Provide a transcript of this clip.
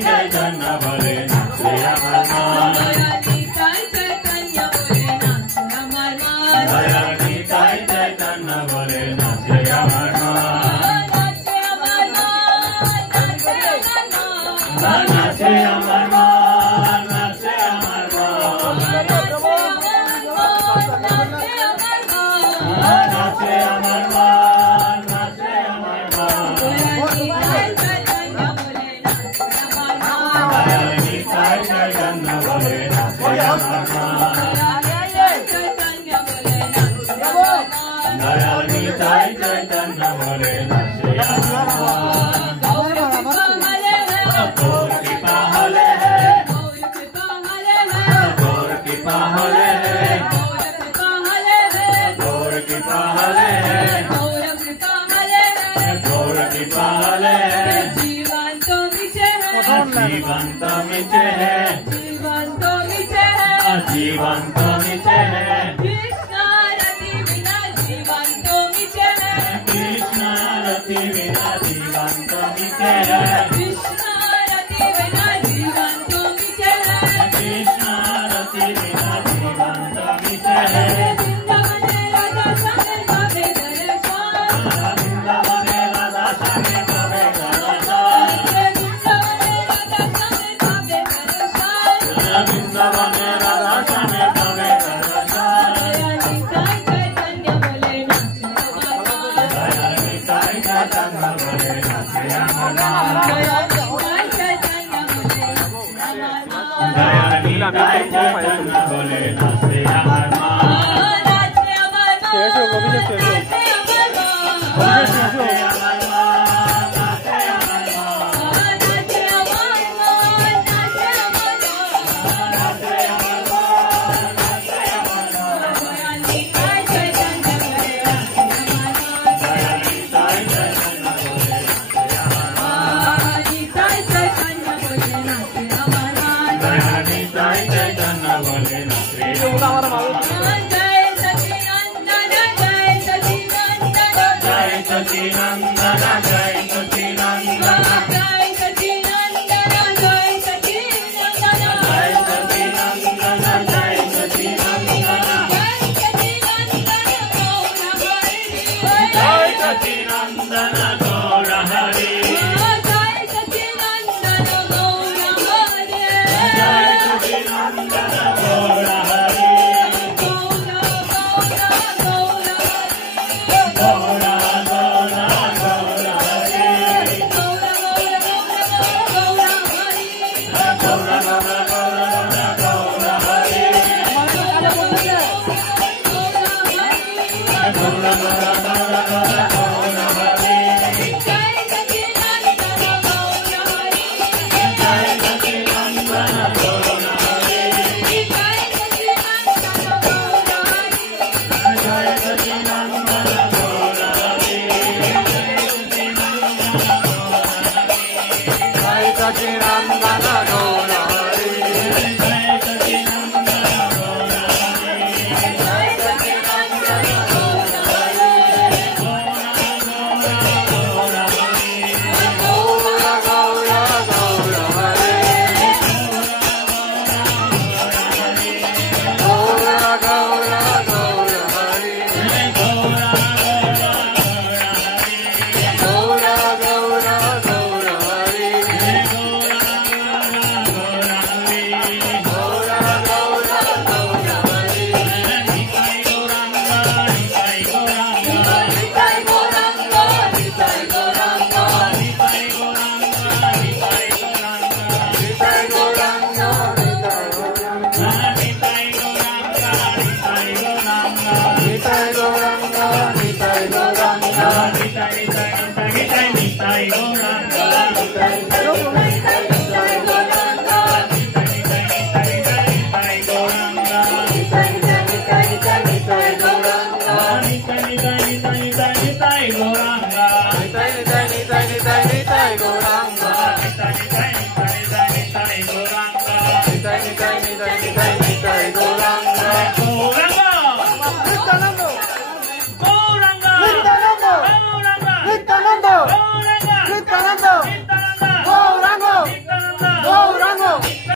चैतन्य बोले नाचे अमर मान। दयाल निताई चैतन्य बोले नाचे अमर मान। नाचे अमर मान, नाचे अमर मान, नाचे अमर मान, नाचे अमर मान। दयाल निताई चैतन्य बोले नाचे अमर मान। दयाल निताई चैतन्य बोले नाचे अमर मान। गौर कृपा हले है, गौर कृपा हले है, गौर कृपा हले है, गौर कृपा हले है, गौर कृपा हले है, गौर कृपा हले है। जीवन तो मिचे है, जीवन तो मिचे है, जीवन तो मिचे है, जीवन तो मिचे है। कृष्ण रति बिना जीवन तो मिचे है, कृष्ण रति बिना जीवन तो मिचे है, कृष्ण रति बिना जीवन तो मिचे है, कृष्ण रति बिना जीवन तो मिचे है। वृंदावने राधा श्यामे भावे दर्शन, वृंदावने राधा श्यामे भावे दर्शन, वृंदावने राधा श्यामे भावे दर्शन, वृंदावने राधा श्यामे भावे दर्शन। दयाल निताई चैतन्य बोले नाचे अमर मान। दयाल निताई चैतन्य बोले नाचे अमर मान। सांगो